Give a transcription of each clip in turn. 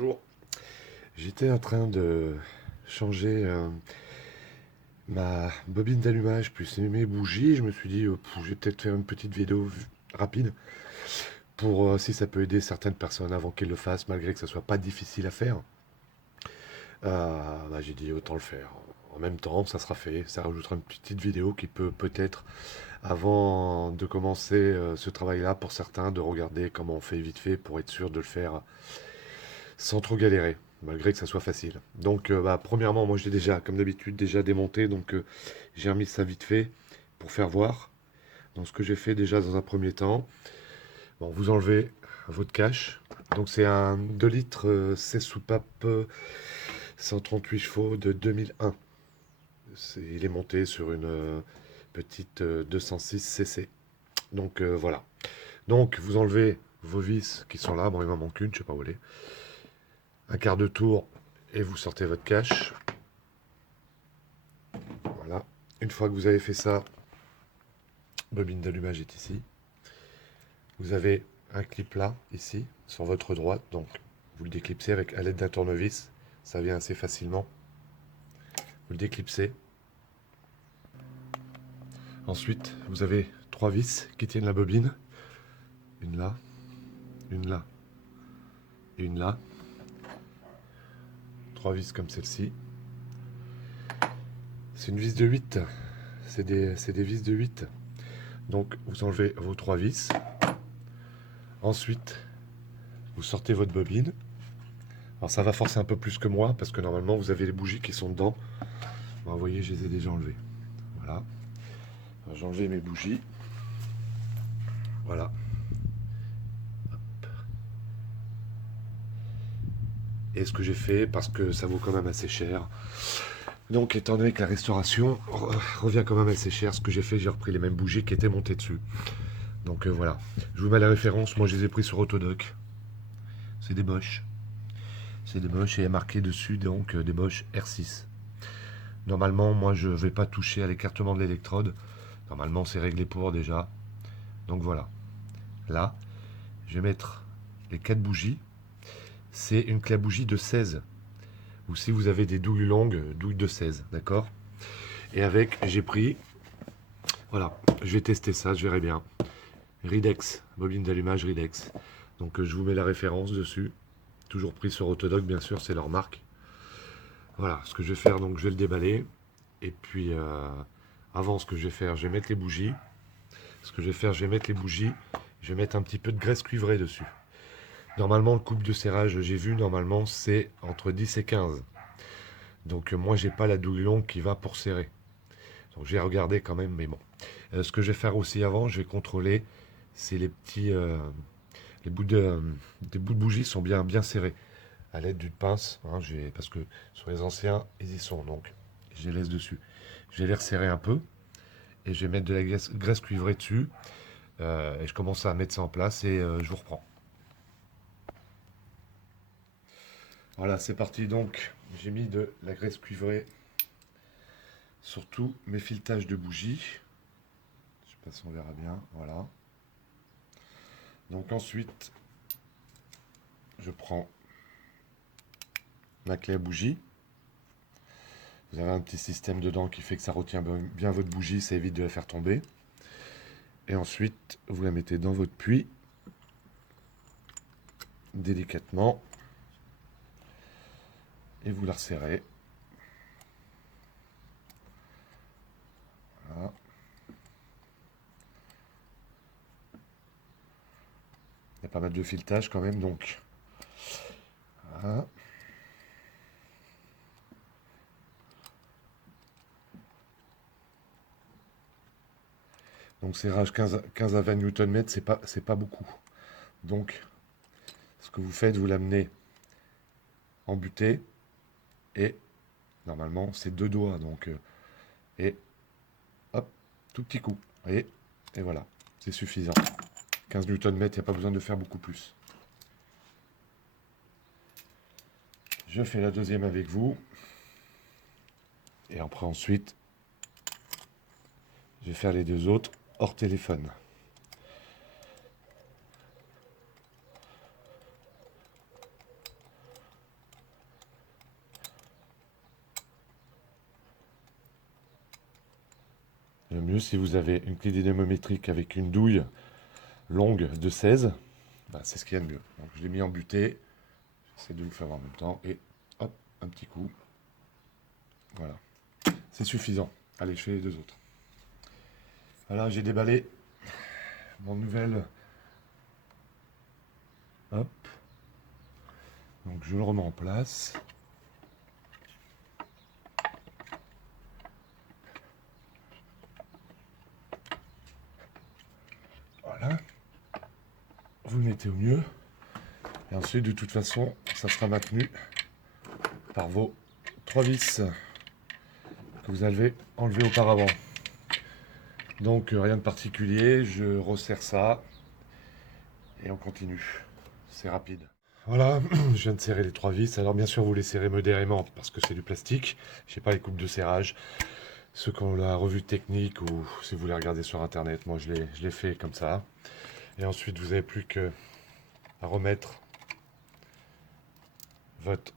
bonjour. J'étais en train de changer ma bobine d'allumage plus mes bougies. Je me suis dit, je vais peut-être faire une petite vidéo rapide pour si ça peut aider certaines personnes avant qu'elles le fassent, malgré que ça soit pas difficile à faire. J'ai dit autant le faire. En même temps, ça sera fait. Ça rajoutera une petite vidéo qui peut peut-être, avant de commencer ce travail-là, pour certains, de regarder comment on fait vite fait pour être sûr de le faire sans trop galérer, malgré que ça soit facile. Donc, premièrement, moi j'ai déjà, comme d'habitude, déjà démonté, donc j'ai remis ça vite fait pour faire voir. Donc, ce que j'ai fait déjà dans un premier temps, bon, vous enlevez votre cache. Donc, c'est un 2 litres 16 soupapes 138 chevaux de 2001. Il est monté sur une petite 206 cc. Donc, voilà. Donc, vous enlevez vos vis qui sont là. Bon, il m'en manque une, je sais pas où elle est. Un quart de tour et vous sortez votre cache. Voilà. Une fois que vous avez fait ça, bobine d'allumage est ici. Vous avez un clip là, ici, sur votre droite. Donc, vous le déclipsez avec à l'aide d'un tournevis. Ça vient assez facilement. Vous le déclipsez. Ensuite, vous avez 3 vis qui tiennent la bobine. Une là, une là et une là. 3 vis comme celle-ci. C'est une vis de 8. C'est des vis de 8. Donc, vous enlevez vos 3 vis. Ensuite, vous sortez votre bobine. Alors ça va forcer un peu plus que moi, parce que normalement vous avez les bougies qui sont dedans. Bon, vous voyez, je les ai déjà enlevées. Voilà. J'ai enlevé mes bougies. Voilà. Et ce que j'ai fait, parce que ça vaut quand même assez cher. Donc étant donné que la restauration revient quand même assez cher, ce que j'ai fait, j'ai repris les mêmes bougies qui étaient montées dessus. Donc voilà. Je vous mets la référence, moi je les ai pris sur Autodoc. C'est des Bosch. C'est des Bosch et il y a marqué dessus donc des Bosch R6. Normalement, moi je ne vais pas toucher à l'écartement de l'électrode. Normalement, c'est réglé pour déjà. Donc voilà. Là, je vais mettre les 4 bougies. C'est une clé à bougie de 16. Ou si vous avez des douilles longues, douilles de 16. D'accord. Et avec, j'ai pris. Voilà. Je vais tester ça, je verrai bien. Ridex. Bobine d'allumage Ridex. Donc je vous mets la référence dessus. Toujours pris sur Autodoc, bien sûr, c'est leur marque. Voilà. Ce que je vais faire, donc je vais le déballer. Et puis, avant, ce que je vais faire, je vais mettre les bougies. Ce que je vais faire, je vais mettre les bougies. Je vais mettre un petit peu de graisse cuivrée dessus. Normalement, le couple de serrage, j'ai vu, normalement, c'est entre 10 et 15. Donc, moi, j'ai pas la douille longue qui va pour serrer. Donc, j'ai regardé quand même, mais bon. Ce que je vais faire aussi avant, je vais contrôler si les petits, les bouts des bouts de bougie sont bien serrés à l'aide d'une pince, hein, parce que sur les anciens, ils y sont. Donc, je les laisse dessus. Je vais les resserrer un peu et je vais mettre de la graisse cuivrée dessus. Et je commence à mettre ça en place et je vous reprends. Voilà, c'est parti donc. J'ai mis de la graisse cuivrée sur tous mes filetages de bougies. Je sais pas si on verra bien. Voilà. Donc ensuite, je prends ma clé à bougie. Vous avez un petit système dedans qui fait que ça retient bien votre bougie, ça évite de la faire tomber. Et ensuite, vous la mettez dans votre puits, délicatement, et vous la resserrez. Voilà. Il y a pas mal de filetage quand même, donc. Voilà. Donc serrage 15 à 20 Nm, c'est pas beaucoup. Donc, ce que vous faites, vous l'amenez en butée, et normalement, c'est 2 doigts, donc, et hop, tout petit coup, vous voyez, et voilà, c'est suffisant. 15 Nm, il n'y a pas besoin de faire beaucoup plus. Je fais la deuxième avec vous, et après ensuite, je vais faire les deux autres hors téléphone. Le mieux, si vous avez une clé dynamométrique avec une douille longue de 16, bah, c'est ce qu'il y a de mieux. Donc, je l'ai mis en butée. J'essaie de le faire en même temps. Et hop, un petit coup. Voilà. C'est suffisant. Allez, je fais les deux autres. Voilà, j'ai déballé mon nouvel. Hop. Donc, je le remets en place. Voilà. Vous le mettez au mieux. Et ensuite, de toute façon, ça sera maintenu par vos 3 vis que vous avez enlevé auparavant. Donc rien de particulier, je resserre ça et on continue. C'est rapide. Voilà, je viens de serrer les 3 vis. Alors bien sûr, vous les serrez modérément parce que c'est du plastique. Je sais pas les coupes de serrage. Ceux qui ont la revue technique ou si vous les regardez sur internet, moi je l'ai fait comme ça. Et ensuite, vous n'avez plus que à remettre votre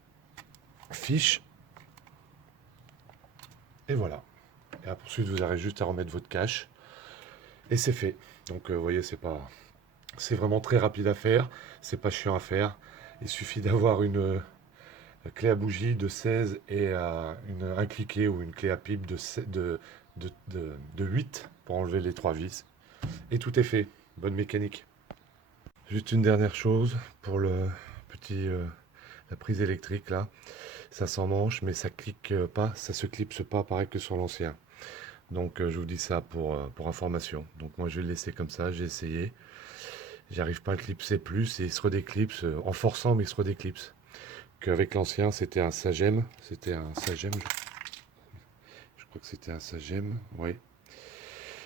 fiche. Et voilà. Et ensuite, vous aurez juste à remettre votre cache. Et c'est fait. Donc, vous voyez, c'est vraiment très rapide à faire. C'est pas chiant à faire. Il suffit d'avoir une clé à bougie de 16 et un cliquet ou une clé à pipe de 8 pour enlever les 3 vis. Et tout est fait. Bonne mécanique. Juste une dernière chose pour le petit, la prise électrique là. Ça s'emmanche, mais ça clique pas, ça se clipse pas pareil que sur l'ancien. Donc je vous dis ça pour information. Donc moi je vais le laisser comme ça, j'ai essayé. J'arrive pas à le clipser plus et il se redéclipse en forçant, mais il se redéclipse. Qu'avec l'ancien c'était un Sagem, je crois que c'était un Sagem, oui.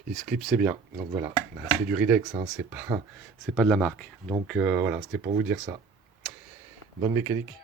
Il se clipsait bien, donc voilà. Bah, c'est du Ridex, hein, c'est pas de la marque. Donc voilà, c'était pour vous dire ça. Bonne mécanique.